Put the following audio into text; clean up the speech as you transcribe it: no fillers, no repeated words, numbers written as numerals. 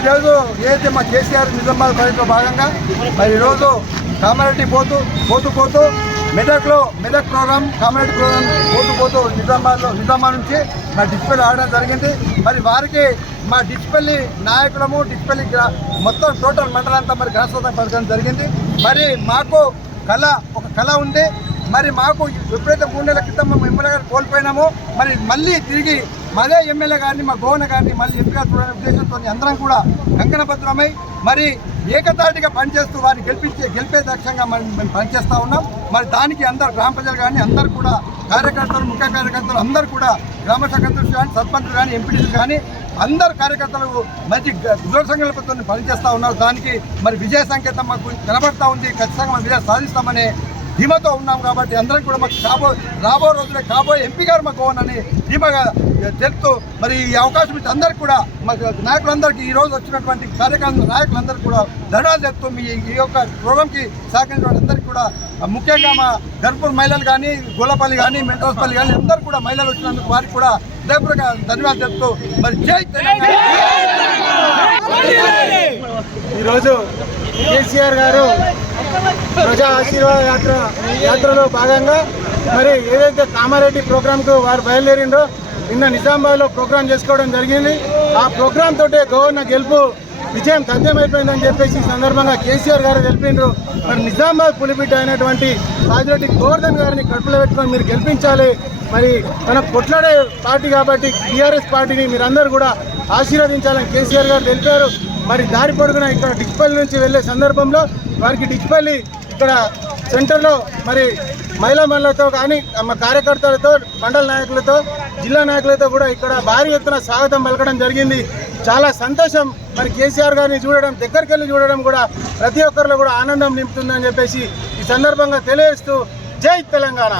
ఈరోజు ఏదైతే మా కేసీఆర్ నిజామాబాద్ పర్యటనలో భాగంగా మరి ఈరోజు కామారెడ్డి పోతూ మెదక్ ప్రోగ్రామ్ కామారెడ్డి ప్రోగ్రామ్ పోతూ నిజామాబాద్ నుంచి మా డిస్పెల్ ఆడడం జరిగింది. మరి వారికి మా డిస్పెల్లి నాయకులము డిస్పెల్లి మొత్తం టోటల్ మండలంతా మరి ఘనస్వాగతం పలకడం జరిగింది. మరి మాకు ఒక కళ ఉంది. మరి మాకు ఎప్పుడైతే 3 నెలల క్రితం మేము ఎమ్మెల్యే గారు కోల్పోయినామో మరి మళ్ళీ తిరిగి అదే ఎమ్మెల్యే గారిని మా గోవన గారిని మళ్ళీ ఎంపీగా చూడనే ఉద్దేశంతో అందరం కూడా కంకణబద్ధమై మరి ఏకతాటిగా పనిచేస్తూ వారిని గెలిపే లక్ష్యంగా మేము పనిచేస్తూ ఉన్నాం. మరి దానికి అందరు గ్రామ ప్రజలు కానీ అందరూ కూడా కార్యకర్తలు ముఖ్య కార్యకర్తలు అందరూ కూడా గ్రామ సెక్రటరీలు కానీ సర్పంచులు కానీ ఎంపీటీలు కానీ అందరు కార్యకర్తలు మంచి దృఢ సంకల్పంతో పనిచేస్తూ ఉన్నారు. దానికి మరి విజయ సంకేతం మాకు కనబడతా ఉంది. ఖచ్చితంగా మనం విజయం సాధిస్తామనే ధీమాతో ఉన్నాం. కాబట్టి అందరం కూడా మాకు రాబో రోజులే కాబోయే ఎంపీ గారు మాకు అని ధీమాగా తెలుపుతూ మరి ఈ అవకాశం ఇచ్చి అందరికీ కూడా మాకు నాయకులందరికీ ఈరోజు వచ్చినటువంటి నాయకులందరికీ కూడా ధన్యవాదాలు చెప్తూ ఈ యొక్క ప్రోగ్రాంకి సహకరించిన అందరికీ కూడా ముఖ్యంగా మా ధర్మపురం మహిళలు కానీ గోలపల్లి కానీ మెంట్రస్పల్లి కానీ అందరూ కూడా మహిళలు వచ్చినందుకు వారికి కూడా హృదయపూర్వక ధన్యవాదాలు చెప్తూ మరి జై తెలంగాణ. ఈరోజు కేసీఆర్ గారు ప్రజా ఆశీర్వాద యాత్రలో భాగంగా మరి ఏదైతే కామారెడ్డి ప్రోగ్రాంకు వారు బయలుదేరిండో నిన్న నిజామాబాద్లో ప్రోగ్రాం చేసుకోవడం జరిగింది. ఆ ప్రోగ్రాం తోటే గవర్నర్ గెలుపు విజయం తథ్యమైపోయిందని చెప్పేసి ఈ సందర్భంగా కేసీఆర్ గారు తెలిపిండ్రు. మరి నిజామాబాద్ పులిబిడ్డ అయినటువంటి రాజిరెడ్డి గోవర్ధన్ గారిని కడుపులో పెట్టుకొని మీరు గెలిపించాలి. మరి తన కొట్లాడే పార్టీ కాబట్టి టీఆర్ఎస్ పార్టీని మీరందరూ కూడా ఆశీర్వదించాలని కేసీఆర్ గారు తెలిపారు. మరి దారి పొడుగున ఇక్కడ డిచ్పల్లి నుంచి వెళ్ళే సందర్భంలో వారికి డిచ్పల్లి ఇక్కడ సెంటర్లో మరి మహిళలతో కానీ మా కార్యకర్తలతో మండల నాయకులతో జిల్లా నాయకులతో కూడా ఇక్కడ భారీ ఎత్తున స్వాగతం పలకడం జరిగింది. చాలా సంతోషం. మరి కేసీఆర్ గారిని చూడడం దగ్గరికి వెళ్ళి చూడడం కూడా ప్రతి ఒక్కరిలో కూడా ఆనందం నింపుతుందని చెప్పేసి ఈ సందర్భంగా తెలియజేస్తూ జై తెలంగాణ.